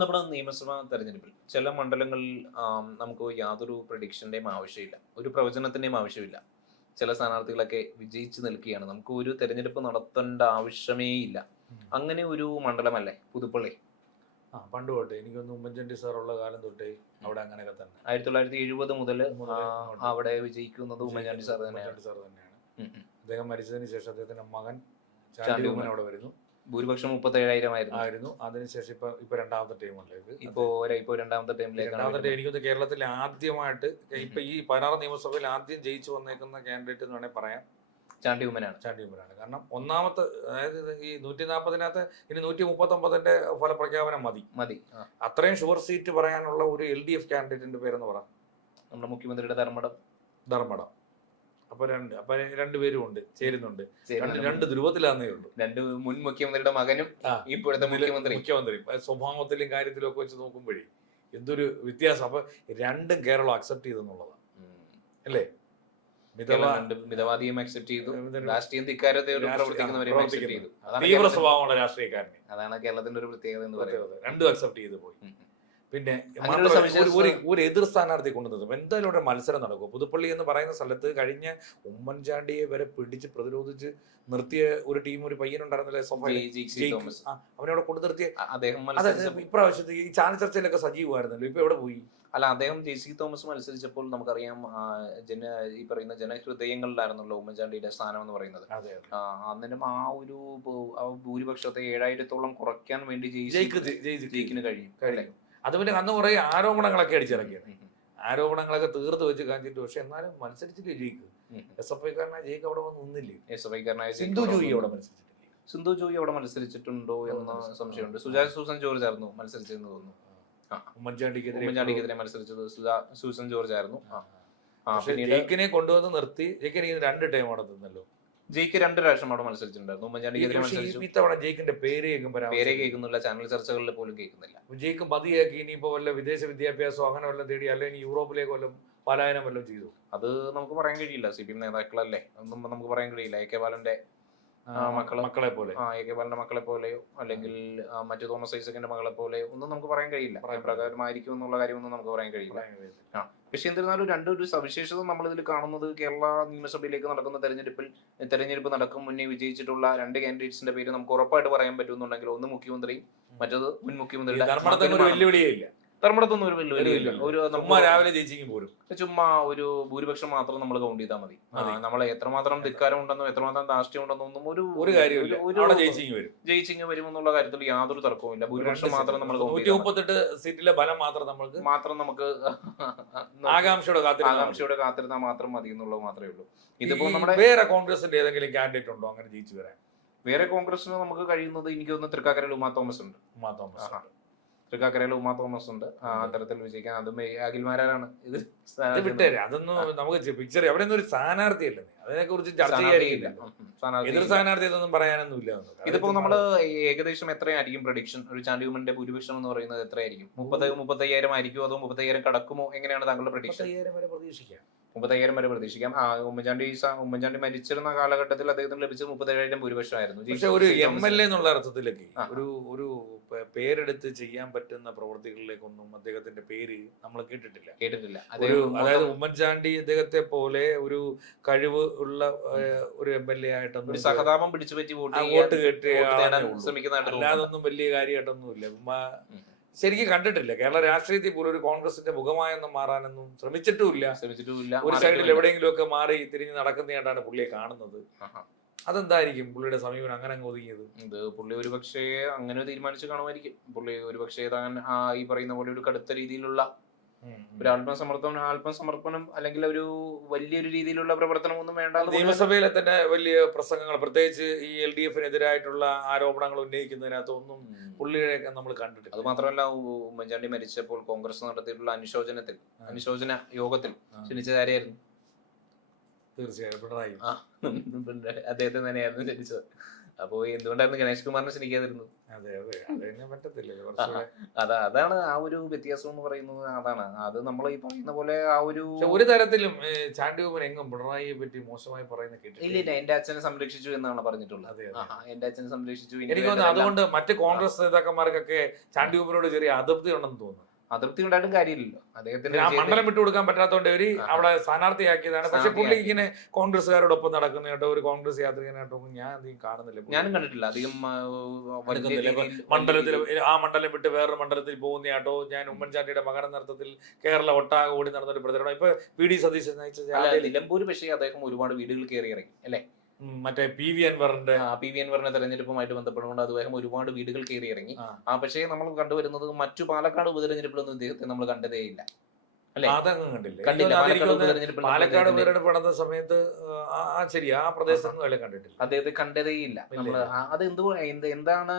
നമ്മുടെ നിയമസഭാ തെരഞ്ഞെടുപ്പിൽ ചില മണ്ഡലങ്ങളിൽ നമുക്ക് യാതൊരു പ്രഡിക്ഷന്റെയും ആവശ്യമില്ല, ഒരു പ്രവചനത്തിന്റെയും ആവശ്യമില്ല. ചില സ്ഥാനാർത്ഥികളൊക്കെ വിജയിച്ചു നിൽക്കുകയാണ്, നമുക്ക് ഒരു തെരഞ്ഞെടുപ്പ് നടത്തേണ്ട ആവശ്യമേ ഇല്ല. അങ്ങനെ ഒരു മണ്ഡലമല്ലേ പുതുപ്പള്ളി? പണ്ട് തൊട്ടേ എനിക്കൊന്ന് ഉമ്മൻചാണ്ടി സാറുള്ള കാലം തൊട്ടേ അവിടെ അങ്ങനെയൊക്കെ തന്നെ. 1970 മുതൽ അവിടെ വിജയിക്കുന്നത് ഉമ്മൻചാണ്ടി സാർ തന്നെയാണ്. അദ്ദേഹം മരിച്ചതിന് ശേഷം അദ്ദേഹത്തിന്റെ മകൻ ചാണ്ടി ഉമ്മൻ അവിടെ വരുന്നു. ഭൂരിപക്ഷം 37,000 ആയിരുന്നു. അതിനുശേഷം ഇപ്പൊ രണ്ടാമത്തെ ടൈമുണ്ടല്ലോ. ഇപ്പോ രണ്ടാമത്തെ ടൈമിലേക്ക് എനിക്കൊന്ന് കേരളത്തിൽ ആദ്യമായിട്ട് ഇപ്പൊ ഈ 16 നിയമസഭയിൽ ആദ്യം ജയിച്ചു വന്നേക്കുന്ന കാൻഡിഡേറ്റ് എന്ന് വേണമെങ്കിൽ പറയാം ചാണ്ടി ഉമ്മനാണ്. കാരണം ഒന്നാമത്തെ, അതായത് ഈ 140-നകത്ത് ഇനി 139 ഫലപ്രഖ്യാപനം മതി. അത്രയും ഷുവർ സീറ്റ് പറയാനുള്ള ഒരു LDF കാൻഡിഡേറ്റിന്റെ പേരെന്ന് പറ. നമ്മുടെ മുഖ്യമന്ത്രിയുടെ ധർമ്മടം. അപ്പൊ രണ്ടുപേരും ഉണ്ട്, ചേരുന്നുണ്ട്. രണ്ട് ധ്രുവത്തിലാന്നേ ഉള്ളൂ. രണ്ട് മുൻ മുഖ്യമന്ത്രിയുടെ മകനും ഇപ്പോഴത്തെ മുഖ്യമന്ത്രി സ്വഭാവത്തിലും കാര്യത്തിലും ഒക്കെ വെച്ച് നോക്കുമ്പോഴേ എന്തൊരു വ്യത്യാസം. അപ്പൊ രണ്ടും കേരളം അക്സെപ്റ്റ് ചെയ്തെന്നുള്ളതാണ് അല്ലേ? മിതവാദിയും അക്സെപ്റ്റ് ചെയ്തു, രാഷ്ട്രീയം ധിക്കാരതയോട് പ്രവർത്തിക്കുന്നവരെയും അക്സെപ്റ്റ് ചെയ്തു. തീവ്ര സ്വഭാവമുള്ള രാഷ്ട്രീയക്കാരനെ. അതാണ് കേരളത്തിന്റെ ഒരു പ്രത്യേകത എന്ന് പറയുന്നത്. രണ്ടും അക്സെപ്റ്റ് ചെയ്ത് പോയി. പിന്നെ ഒരു എതിർ സ്ഥാനാർത്ഥി കൊണ്ടുവന്നത് എന്തായാലും ഇവിടെ മത്സരം നടക്കും. പുതുപ്പള്ളി എന്ന് പറയുന്ന സ്ഥലത്ത് കഴിഞ്ഞ ഉമ്മൻചാണ്ടിയെ വരെ പിടിച്ച് പ്രതിരോധിച്ച് നിർത്തിയ ഒരു ടീം, ഒരു പയ്യനുണ്ടായിരുന്നില്ലേ, അവനവിടെ കൊണ്ടു നിർത്തിയ അദ്ദേഹം ഇപ്രാവശ്യത്തെ ഈ ചാനൽ ചർച്ചയിലൊക്കെ സജീവമായിരുന്നല്ലോ. ഇപ്പൊ എവിടെ പോയി? അല്ല, അദ്ദേഹം JC തോമസ് മത്സരിച്ചപ്പോൾ നമുക്കറിയാം ഈ പറയുന്ന ജനഹൃദയങ്ങളിലായിരുന്നല്ലോ ഉമ്മൻചാണ്ടിയുടെ സ്ഥാനം എന്ന് പറയുന്നത്. അന്നേരം ആ ഒരു ഭൂരിപക്ഷത്തെ 7,000-ഓളം കുറയ്ക്കാൻ വേണ്ടി ജയിക്കിന് കഴിയും. അത് പിന്നെ അന്ന് കുറെ ആരോപണങ്ങളൊക്കെ അടിച്ചിറക്കിയാണ്. ആരോപണങ്ങളൊക്കെ തീർത്ത് വെച്ച് കാണിച്ചിട്ട്, പക്ഷെ എന്നാലും മത്സരിച്ചിട്ട് ജയിക്കും. SFI-കാരനായ ജയിക്ക് അവിടെ വന്ന് നിന്നില്ലേ? SFI-കാരനായ സിന്ധു ജോയി അവിടെ മത്സരിച്ചിട്ടില്ലേ? സിന്ധു ജോയി അവിടെ മത്സരിച്ചിട്ടുണ്ടോ എന്ന സംശയമുണ്ട്. സൂസൻ ജോർജ് ആയിരുന്നു മത്സരിച്ചതെന്ന് തോന്നുന്നു. ഉമ്മൻചാണ്ടിക്കെതിരെ മത്സരിച്ചത് സൂസൻ ജോർജ് ആയിരുന്നു. ജയിക്കിനെ കൊണ്ടുവന്ന് നിർത്തി. ജയിക്കിനെ 2 ടൈം അവിടെ നിന്നല്ലോ. ജയിക്ക് 2 പ്രാവശ്യം അവിടെ മത്സരിച്ചിട്ടുണ്ടായിരുന്നു. ഉമ്മൻചാണ്ടിക്കെതിരെ മത്സരിച്ചു. ഇത്തവണ ജയിക്കിന്റെ പേര് കേൾക്കുന്നില്ല, ചാനൽ ചർച്ചകളിൽ പോലും കേൾക്കുന്നില്ല. ജയിക്ക് മതിയാക്കി ഇനിയിപ്പോ വല്ല വിദേശ വിദ്യാഭ്യാസം അങ്ങനെ വല്ലതും തേടി, അല്ലെങ്കിൽ യൂറോപ്പിലേക്ക് വല്ലതും പലായനം വല്ലതും ചെയ്തു. അത് നമുക്ക് പറയാൻ കഴിയില്ല. CPM നേതാക്കളല്ലേ, ഒന്നും നമുക്ക് പറയാൻ കഴിയില്ല. AK ബാലന്റെ മക്കളെ പോലെ, AK ബാലന്റെ മക്കളെ പോലെയോ അല്ലെങ്കിൽ മറ്റു തോമസ് ഐസക്കിന്റെ മകളെ പോലെയോ ഒന്നും നമുക്ക് പറയാൻ കഴിയില്ല. പ്രകാരമായിരിക്കും എന്നുള്ള കാര്യമൊന്നും നമുക്ക് പറയാൻ കഴിയില്ല. പക്ഷെ എന്നിരുന്നാലും ഒരു സവിശേഷത നമ്മൾ ഇതിൽ കാണുന്നത്, കേരള നിയമസഭയിലേക്ക് നടക്കുന്ന തെരഞ്ഞെടുപ്പ് നടക്കും മുന്നേ വിജയിച്ചിട്ടുള്ള 2 കാൻഡിഡേറ്റ്സിന്റെ പേര് നമുക്ക് ഉറപ്പായിട്ട് പറയാൻ പറ്റുന്നുണ്ടെങ്കിൽ, ഒന്ന് മുഖ്യമന്ത്രി, മറ്റത് മുൻ മുഖ്യമന്ത്രിയുടെ വെല്ലുവിളിയില്ല. ധർമ്മടത്തൊന്നും ഒരു വെല്ലുവിളിയില്ല. രാവിലെ ജയിച്ചെങ്കിൽ പോലും ചുമ്മാ ഒരു ഭൂരിപക്ഷം മാത്രം നമ്മൾ കൗണ്ട് ചെയ്താൽ മതി. നമ്മളെ എത്രമാത്രം ധിക്കാരം ഉണ്ടെന്നോ എത്രമാത്രം ധാർഷ്ട്യം ഉണ്ടെന്നോ ഒന്നും ഒരു കാര്യമില്ല. ജയിച്ചിങ് വരും എന്നുള്ള കാര്യത്തിൽ യാതൊരു തർക്കവുമില്ല. ഭൂരിപക്ഷം മാത്രം നമ്മൾ 138 സീറ്റിലെ ബലം മാത്രം നമുക്ക് ആകാംക്ഷയോടെ കാത്തിരുന്നാൽ മാത്രം മതി എന്നുള്ളത് മാത്രമേ ഉള്ളൂ. ഇതിപ്പോ നമ്മുടെ വേറെ കോൺഗ്രസിന്റെ ഏതെങ്കിലും കാൻഡിഡേറ്റ് ഉണ്ടോ അങ്ങനെ ജയിച്ചു വരാൻ? വേറെ കോൺഗ്രസിന് നമുക്ക് കഴിയുന്നത്, എനിക്ക് തോന്നുന്നു തൃക്കാക്കരയിൽ ഉമാ തോമസ് ഉണ്ട്. തൃക്കാക്കരയിൽ ഉമാ തോമസ് ഉണ്ട് അത്തരത്തിൽ വിജയിക്കാൻ. അതും അഖിൽമാരാണ് ഇത് വിട്ടേരെ. അതൊന്നും നമുക്ക് പിക്ചർ അവിടെ ഒരു സ്ഥാനാർത്ഥിയല്ലേ, അതിനെ കുറിച്ച് ചർച്ച ചെയ്യാനില്ല. എതിർ സ്ഥാനാർത്ഥി ഇതൊന്നും പറയാനൊന്നുമില്ല. ഇതിപ്പോ നമ്മള് ഏകദേശം എത്രയായിരിക്കും പ്രഡിക്ഷൻ? ഒരു ചാണ്ടി ഉമ്മന്റെ ഭൂരിപക്ഷം എന്ന് പറയുന്നത് എത്രയായിരിക്കും? 30-35,000 ആയിരിക്കുമോ, അതോ 30,000 കടക്കുമോ? എങ്ങനെയാണ് താങ്കളുടെ പ്രഡിക്ഷൻ? 30,000 വരെ പ്രതീക്ഷിക്കാം. ഉമ്മൻചാണ്ടി മരിച്ചിരുന്ന കാലഘട്ടത്തിൽ അദ്ദേഹത്തിന് ലഭിച്ചത് 30,000 ഭൂരിപക്ഷമായിരുന്നു. പക്ഷെ ഒരു MLA എന്നുള്ള അർത്ഥത്തിലേക്ക് ഒരു പേരെടുത്ത് ചെയ്യാൻ പറ്റുന്ന പ്രവൃത്തികളിലേക്കൊന്നും അദ്ദേഹത്തിന്റെ പേര് നമ്മൾ കേട്ടിട്ടില്ല. അതായത് ഉമ്മൻചാണ്ടി അദ്ദേഹത്തെ പോലെ ഒരു കഴിവ് ഉള്ള ഒരു MLA ആയിട്ടൊന്നും, ഒരു സഹതാപം പിടിച്ചു പറ്റി വോട്ട് കേട്ട് അല്ലാതൊന്നും വലിയ കാര്യമായിട്ടൊന്നുമില്ല. ശരിക്കും കണ്ടിട്ടില്ല. കേരള രാഷ്ട്രീയത്തിൽ പോലും ഒരു കോൺഗ്രസിന്റെ മുഖമായൊന്നും മാറാനൊന്നും ശ്രമിച്ചിട്ടുമില്ല. ഒരു സൈഡിൽ എവിടെയെങ്കിലും ഒക്കെ മാറി തിരിഞ്ഞ് നടക്കുന്നതായിട്ടാണ് പുള്ളിയെ കാണുന്നത്. അതെന്തായിരിക്കും പുള്ളിയുടെ സമീപനം അങ്ങനെ അങ്ങ് ഒതുങ്ങിയത്? ഇത് പുള്ളി ഒരുപക്ഷെ അങ്ങനെ തീരുമാനിച്ചു കാണുമായിരിക്കും. പുള്ളി ഒരുപക്ഷെ താൻ ഈ പറയുന്ന പോലെ ഒരു കടുത്ത രീതിയിലുള്ള ഒരു ആത്മസമർപ്പണം അല്ലെങ്കിൽ ഒരു വലിയൊരു രീതിയിലുള്ള പ്രവർത്തനം ഒന്നും വേണ്ട. നിയമസഭയിലെ തന്നെ വലിയ പ്രസംഗങ്ങൾ, പ്രത്യേകിച്ച് ഈ LDF-നെതിരായിട്ടുള്ള ആരോപണങ്ങൾ ഉന്നയിക്കുന്നതിനകത്തൊന്നും പുള്ളിയൊക്കെ നമ്മൾ കണ്ടിട്ടില്ല. അത് മാത്രമല്ല, ഉമ്മൻചാണ്ടി മരിച്ചപ്പോൾ കോൺഗ്രസ് നടത്തിയിട്ടുള്ള അനുശോചന യോഗത്തിൽ ക്ഷണിച്ചതാരെയായിരുന്നു? തീർച്ചയായും പിണറായി അദ്ദേഹത്തെ തന്നെയായിരുന്നു ക്ഷണിച്ചത്. അപ്പൊ എന്തുകൊണ്ടായിരുന്നു ഗണേഷ് കുമാറിനെ ക്ഷണിക്കാതിരുന്നത്? അതെ അതെ അത് തന്നെ പറ്റത്തില്ല അതാണ് ആ ഒരു വ്യത്യാസം എന്ന് പറയുന്നത്. അതാണ് അത് നമ്മൾ ഈ പറയുന്ന പോലെ ആ ഒരു ഒരു തരത്തിലും ചാണ്ടി ഉമ്മൻ എങ്ങും പിണറായിയെ പറ്റി മോശമായി പറയുന്ന കേട്ടില്ല. ഇല്ല എന്റെ അച്ഛനെ സംരക്ഷിച്ചു എന്നാണ് പറഞ്ഞിട്ടുള്ളത്. അതെ എന്റെ അച്ഛനെ സംരക്ഷിച്ചു. എനിക്ക് തോന്നുന്നു അതുകൊണ്ട് മറ്റ് കോൺഗ്രസ് നേതാക്കന്മാർക്കൊക്കെ ചാണ്ടി ഉമ്മനോട് ചെറിയ അതൃപ്തി ഉണ്ടെന്ന് തോന്നുന്നു. അതൃപ്തി ഉണ്ടായിട്ടും കാര്യമില്ലല്ലോ. അദ്ദേഹത്തിന്റെ മണ്ഡലം വിട്ടുകൊടുക്കാൻ പറ്റാത്തതുകൊണ്ട് അവര് അവിടെ സ്ഥാനാർത്ഥിയാക്കിയതാണ്. പക്ഷെ പുള്ളി ഇങ്ങനെ കോൺഗ്രസ്സുകാരോടൊപ്പം നടക്കുന്ന കേട്ടോ, ഒരു കോൺഗ്രസ് യാത്രികനായിട്ടോ ഞാൻ അധികം കാണുന്നില്ല. ഞാനും കണ്ടിട്ടില്ല അധികം. മണ്ഡലത്തിൽ ആ മണ്ഡലം വിട്ട് വേറൊരു മണ്ഡലത്തിൽ പോകുന്നയാട്ടോ. ഞാൻ ഉമ്മൻചാണ്ടിയുടെ മകൻ അർത്ഥത്തിൽ കേരളം ഒട്ടാകെ ഓടി നടന്നൊരു പ്രചരണം ഇപ്പൊ പി.ഡി. സതീശൻ നയിച്ച നിലമ്പൂർ. പക്ഷേ അദ്ദേഹം ഒരുപാട് വീടുകൾ കയറി ഇറങ്ങി അല്ലെ? മറ്റേ പി.വി. അൻവറിന്റെ തെരഞ്ഞെടുപ്പുമായിട്ട് ബന്ധപ്പെടുകൊണ്ട് അദ്ദേഹം ഒരുപാട് വീടുകൾ കയറി ഇറങ്ങി. പക്ഷേ നമ്മൾ കണ്ടുവരുന്നത് മറ്റു പാലക്കാട് ഉപതെരഞ്ഞെടുപ്പിലൊന്നും ഇദ്ദേഹത്തെ നമ്മൾ കണ്ടതേയില്ല അല്ലെ? അതങ്ങ് കണ്ടില്ല. പാലക്കാട് ഉപതെരഞ്ഞെടുപ്പ് നടന്ന സമയത്ത് ശരി ആ പ്രദേശത്തൊന്നും കണ്ടിട്ടില്ല. അദ്ദേഹത്തെ കണ്ടതേയില്ല. അത് എന്തുകൊണ്ടാണ്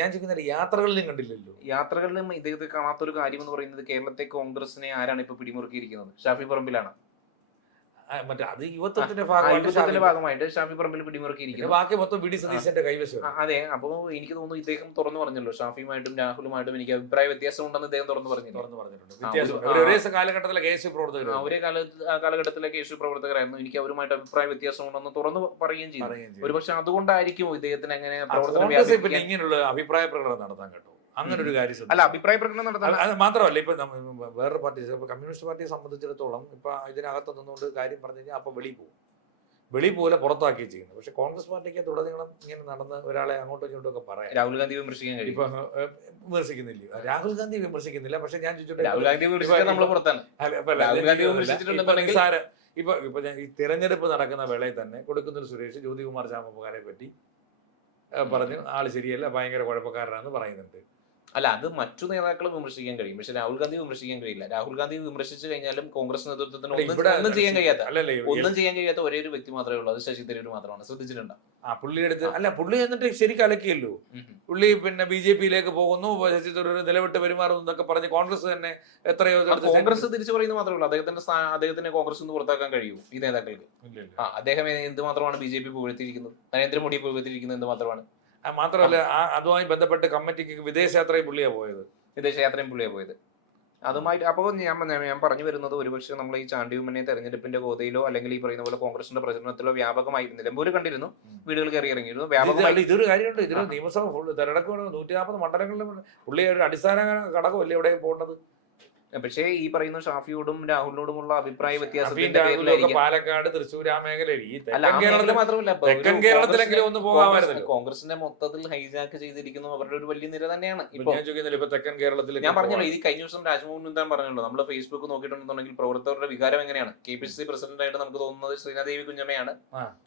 ഞാൻ ചോദിക്കുന്നത് യാത്രകളിലും കണ്ടില്ലല്ലോ. യാത്രകളിലും ഇദ്ദേഹത്തെ കാണാത്തൊരു കാര്യം എന്ന് പറയുന്നത് കേരളത്തെ കോൺഗ്രസിനെ ആരാണ് ഇപ്പൊ പിടിമുറുക്കിയിരിക്കുന്നത്? ഷാഫി പറമ്പിലാണ്. മറ്റേ അത് യുവത്വത്തിന്റെ ഭാഗമായിട്ട് ഷാഫി പറമ്പിൽ പിടിമുറുക്കിയിരിക്കുന്നു. ബാക്കി മൊത്തം വി.ഡി. സതീശന്റെ കൈവശം. അതെ. അപ്പോ എനിക്ക് തോന്നുന്നു ഇദ്ദേഹം തുറന്നു പറഞ്ഞല്ലോ, ഷാഫിയുമായിട്ടും രാഹുലുമായിട്ടും എനിക്ക് അഭിപ്രായ വ്യത്യാസം ഉണ്ടെന്ന് ഇദ്ദേഹം തുറന്നു പറഞ്ഞിട്ടുണ്ട്. ഒരേ കാലഘട്ടത്തിലെ KSU പ്രവർത്തകർ, ഒരേ കാലഘട്ടത്തിലെ KSU പ്രവർത്തകരായിരുന്നു. എനിക്ക് അവരുമായിട്ട് അഭിപ്രായ വ്യത്യാസം ഉണ്ടെന്ന് തുറന്നു പറയുകയും ചെയ്തു. ഒരുപക്ഷെ അതുകൊണ്ടായിരിക്കും ഇദ്ദേഹത്തിന് എങ്ങനെ ഇങ്ങനെയുള്ള അഭിപ്രായ പ്രകടനം നടത്താൻ കേട്ടോ. അങ്ങനെ ഒരു കാര്യം അല്ല, അഭിപ്രായ പ്രകടനം നടത്താൻ. അത് മാത്രമല്ല ഇപ്പൊ വേറൊരു പാർട്ടി, കമ്മ്യൂണിസ്റ്റ് പാർട്ടിയെ സംബന്ധിച്ചിടത്തോളം ഇപ്പൊ ഇതിനകത്ത് നിന്നുകൊണ്ട് കാര്യം പറഞ്ഞു കഴിഞ്ഞാൽ അപ്പൊ വെളി പോലെ പുറത്താക്കി ചെയ്യുന്നത്. പക്ഷെ കോൺഗ്രസ് പാർട്ടിക്ക് തുടർന്ന് ഇങ്ങനെ നടന്ന് ഒരാളെ അങ്ങോട്ടും ഇങ്ങോട്ടും ഒക്കെ പറയാം. രാഹുൽ ഗാന്ധി വിമർശിക്കാൻ കഴിയും. ഇപ്പൊ വിമർശിക്കുന്നില്ല, രാഹുൽ ഗാന്ധി വിമർശിക്കുന്നില്ല. പക്ഷെ ഞാൻ ചോദിച്ചോട്ടെ, ഇപ്പൊ ഈ തിരഞ്ഞെടുപ്പ് നടക്കുന്ന വേളയിൽ തന്നെ കൊടുക്കുന്നിൽ സുരേഷ് ജ്യോതികുമാർ ചാമക്കാരെ പറ്റി പറഞ്ഞു ആള് ശരിയല്ല, ഭയങ്കര കുഴപ്പക്കാരനാണെന്ന് പറയുന്നുണ്ട്. അല്ല, അത് മറ്റു നേതാക്കൾ വിമർശിക്കാൻ കഴിയും, പക്ഷെ രാഹുൽ ഗാന്ധി വിമർശിക്കാൻ കഴിയില്ല. രാഹുൽ ഗാന്ധി വിമർശിച്ചു കഴിഞ്ഞാലും കോൺഗ്രസ് നേതൃത്വത്തിന് ഒന്നും ചെയ്യാൻ കഴിയാത്ത ഒരേ ഒരു വ്യക്തി മാത്രമേ ഉള്ളൂ, അത് ശശി തരൂർ മാത്രമാണ്. ശ്രദ്ധിച്ചിട്ടുണ്ടോ? പുള്ളി എന്നിട്ട് ശരിക്കും അലക്കിയല്ലോ. പുള്ളി പിന്നെ BJP-യിലേക്ക് പോകുന്നു, ശശി തരൂർ നിലവിട്ട് പെരുമാറുന്നു എന്നൊക്കെ പറഞ്ഞ് കോൺഗ്രസ് തന്നെ എത്രയോ കോൺഗ്രസ് തിരിച്ചു പറയുന്നത് മാത്രമേ ഉള്ളൂ. അദ്ദേഹത്തിന് കോൺഗ്രസ് നിന്ന് പുറത്താക്കാൻ കഴിയൂ ഈ നേതാക്കൾക്ക്? അദ്ദേഹം എന്തുമാത്രമാണ് BJP പുകഴ്ത്തിയിരിക്കുന്നത്, നരേന്ദ്രമോദി പുകഴ്ത്തിയിരിക്കുന്നത് എന്തുമാത്രമാണ്? മാത്രമല്ല അതുമായി ബന്ധപ്പെട്ട് കമ്മിറ്റിക്ക് വിദേശയാത്രയും പുള്ളിയാണ് പോയത്. അതുമായി അപ്പോൾ ഞാൻ പറഞ്ഞു വരുന്നത്, ഒരുപക്ഷെ നമ്മൾ ഈ ചാണ്ടി ഉമ്മനെ തെരഞ്ഞെടുപ്പിന്റെ ഗോതയിലോ അല്ലെങ്കിൽ ഈ പറയുന്ന പോലെ കോൺഗ്രസിന്റെ പ്രചരണത്തിലോ വ്യാപകമായി നിലമ്പൂർ കണ്ടിരുന്നു, വീടുകൾ കയറി ഇറങ്ങിയിരുന്നു വ്യാപകമായി. ഇതൊരു കാര്യമുണ്ട്, ഇതിന് നിയമസഭ തെരഞ്ഞെടുപ്പ് 140 മണ്ഡലങ്ങളിലും പുള്ളി ഒരു അടിസ്ഥാന ഘടകമല്ലേ ഇവിടെ പോകേണ്ടത്. പക്ഷേ ഈ പറയുന്ന ഷാഫിയോടും രാഹുലിനോടുമുള്ള അഭിപ്രായ വ്യത്യാസത്തിന്റെ പാലക്കാട്, തൃശ്ശൂർ ആ മേഖലയിൽ മാത്രമല്ല കേരളത്തിലെങ്കിലും ഒന്ന് പോകാമായിരുന്നു. കോൺഗ്രസിനെ മൊത്തത്തിൽ ഹൈജാക്ക് ചെയ്തിരിക്കുന്നു അവരുടെ ഒരു വലിയ നിര തന്നെയാണ്. ഇപ്പൊ തെക്കൻ കേരളത്തിൽ ഞാൻ പറഞ്ഞല്ലോ, ഇത് കഴിഞ്ഞ ദിവസം രാജ്മോഹൻ ഉന്നതാൻ പറഞ്ഞല്ലോ, നമ്മൾ ഫേസ്ബുക്ക് നോക്കിയിട്ടുണ്ടെന്നുണ്ടെങ്കിൽ പ്രവർത്തകരുടെ വികാരം എങ്ങനെയാണ്. KPCC പ്രസിഡന്റ് ആയിട്ട് നമുക്ക് തോന്നുന്നത് ശ്രീനാദേവി കുഞ്ഞമ്മയാണ്.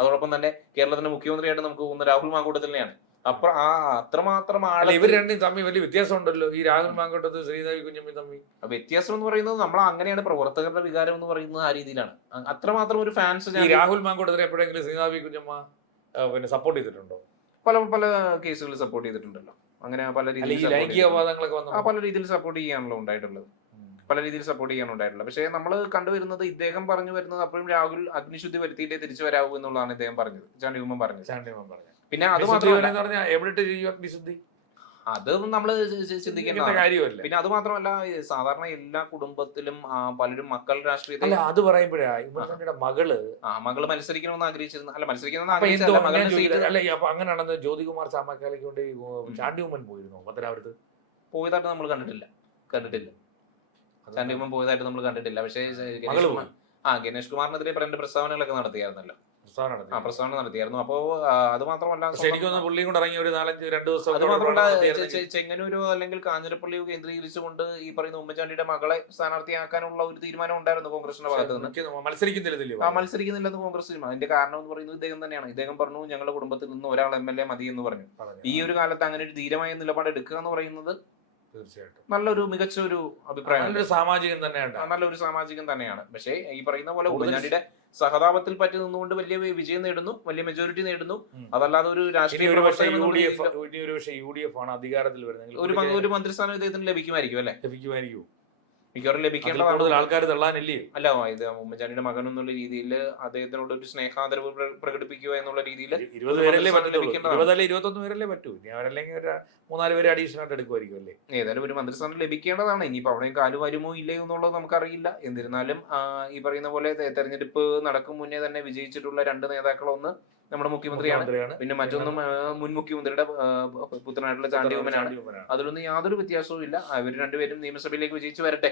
അതോടൊപ്പം തന്നെ കേരളത്തിന്റെ മുഖ്യമന്ത്രിയായിട്ട് നമുക്ക് തോന്നുന്നത് രാഹുൽ മാങ്കൂട്ടത്തിനെയാണ്. അപ്പൊ അത്രമാത്രം ഇവർ രണ്ടും തമ്മിൽ വലിയ വ്യത്യാസം ഉണ്ടല്ലോ, ഈ രാഹുൽ മാങ്കൂട്ടത്ത് ശ്രീദേവി കുഞ്ഞമ്മി തമ്മിൽ. വ്യത്യാസം എന്ന് പറയുന്നത് നമ്മൾ അങ്ങനെയാണ്, പ്രവർത്തകരുടെ വികാരം എന്ന് പറയുന്നത് ആ രീതിയിലാണ്. അത്രമാത്രം ഒരു ഫാൻസ്. രാഹുൽ മാങ്കൂട്ടത്തിനെ എപ്പോഴെങ്കിലും ശ്രീദേവി കുഞ്ഞമ്മ പിന്നെ സപ്പോർട്ട് ചെയ്തിട്ടുണ്ടോ? പല കേസുകളിൽ സപ്പോർട്ട് ചെയ്തിട്ടുണ്ടല്ലോ. അങ്ങനെ പല രീതിയിൽ പല രീതിയിൽ സപ്പോർട്ട് ചെയ്യാണല്ലോ ഉണ്ടായിട്ടുള്ളത്. പക്ഷേ നമ്മൾ കണ്ടുവരുന്നത്, ഇദ്ദേഹം പറഞ്ഞു വരുന്നത് അപ്പോഴും രാഹുൽ അഗ്നിശുദ്ധി വരുത്തിയിട്ടേ തിരിച്ചു വരാവൂ എന്നുള്ളതാണ് ഇദ്ദേഹം പറഞ്ഞത്, ചാണ്ടി ഉമ്മൻ പറഞ്ഞത്. പിന്നെ അത് മാത്രമല്ല, അത് നമ്മൾ ചിന്തിക്കേണ്ട കാര്യമല്ല. പിന്നെ അത് മാത്രമല്ല, സാധാരണ എല്ലാ കുടുംബത്തിലും പലരും മക്കൾ രാഷ്ട്രീയത്തിൽ അത് പറയുമ്പോഴാണ് മകള് മത്സരിക്കണമെന്ന് ആഗ്രഹിച്ചിരുന്നു. അല്ല, അങ്ങനെയാണെന്ന് ജ്യോതികുമാർ ചാമക്കാലയ്ക്ക് കൊണ്ട് ചാണ്ടി ഉമ്മൻ പോയിരുന്നു പത്തനാപുരത്ത്. പോയതായിട്ട് നമ്മൾ കണ്ടിട്ടില്ല. ചാണ്ടി ഉമ്മൻ പോയതായിട്ട് നമ്മൾ കണ്ടിട്ടില്ല. പക്ഷേ ഗണേഷ് കുമാറിനെതിരെ 2 പ്രസ്താവനകളൊക്കെ നടത്തിയായിരുന്നല്ലോ. പ്രസ്താവന നടത്തിയായിരുന്നു. അപ്പോ അത് മാത്രമല്ല, ചെങ്ങന്നൂരോ അല്ലെങ്കിൽ കാഞ്ഞിരപ്പള്ളിയോ കേന്ദ്രീകരിച്ചുകൊണ്ട് ഈ പറയുന്ന ഉമ്മൻചാണ്ടിയുടെ മകളെ സ്ഥാനാർത്ഥിയാക്കാനുള്ള ഒരു തീരുമാനം ഉണ്ടായിരുന്നു കോൺഗ്രസിന്റെ ഭാഗത്ത് നിന്ന്. മത്സരിക്കുന്നില്ലെന്ന് കോൺഗ്രസ് തീരുമാനം. അതിന്റെ കാരണം എന്ന് പറയുന്നത് ഇദ്ദേഹം തന്നെയാണ്. ഇദ്ദേഹം പറഞ്ഞു, ഞങ്ങളുടെ കുടുംബത്തിൽ നിന്ന് ഒരാൾ MLA മതി എന്ന് പറഞ്ഞു. ഈ ഒരു കാലത്ത് അങ്ങനെ ഒരു ധീരമായ നിലപാട് എടുക്കുക എന്ന് പറയുന്നത് തീർച്ചയായിട്ടും നല്ലൊരു മികച്ച ഒരു അഭിപ്രായം, നല്ലൊരു സാമാജികൻ തന്നെയാണ്. പക്ഷേ ഈ പറയുന്ന പോലെ ഉമ്മൻചാണ്ടിയുടെ സഹതാപത്തിൽ പറ്റി നിന്നുകൊണ്ട് വലിയ വിജയം നേടുന്നു, വലിയ മെജോറിറ്റി നേടുന്നു. അതല്ലാതെ ഒരു രാഷ്ട്രീയ UDF ആണ് അധികാരത്തിൽ വരുന്നത്, ഒരു മന്ത്രിസ്ഥാനം ഇദ്ദേഹത്തിന് ലഭിക്കുമായിരിക്കും. മിക്കവാറും അതിൽ ലഭിക്കേണ്ടതാണ്. കൂടുതൽ ആൾക്കാർ തള്ളാനില്ലേ? അല്ല, ഇത് ഉമ്മൻചാണ്ടിയുടെ മകൻ എന്നുള്ള രീതിയിൽ അദ്ദേഹത്തിനോട് ഒരു സ്നേഹാദരവ് പ്രകടിപ്പിക്കുക എന്നുള്ള രീതിയിൽ 20 പേരല്ലേ പറ്റുള്ളൂ, ലഭിക്കേണ്ടതാണ്. 20 അല്ലെ 21 പേരല്ലേ പറ്റൂ. ഇനി അവരല്ലെങ്കിൽ ഒരു 3-4 പേര് അഡീഷണൽ ആയിട്ട് എടുക്കുമായിരിക്കും അല്ലേ? ഏതായാലും ഒരു മന്ത്രിസ്ഥാനം ലഭിക്കേണ്ടതാണ്. ഇനിയിപ്പോൾ അവിടെ കാല് വരുമോ ഇല്ലയോ എന്നുള്ളത് നമുക്കറിയില്ല. എന്നിരുന്നാലും ഈ പറയുന്ന പോലെ തെരഞ്ഞെടുപ്പ് നടക്കും മുന്നേ തന്നെ വിജയിച്ചിട്ടുള്ള 2 നേതാക്കളൊന്ന് നമ്മുടെ മുഖ്യമന്ത്രിയാണ്, പിന്നെ മറ്റൊന്നും മുൻ മുഖ്യമന്ത്രിയുടെ പുത്രനായിട്ടുള്ള ചാണ്ടി ഉമ്മനാണ്. അതിലൊന്നും യാതൊരു വ്യത്യാസവും ഇല്ല. അവർ രണ്ടുപേരും നിയമസഭയിലേക്ക് വിജയിച്ചു വരട്ടെ.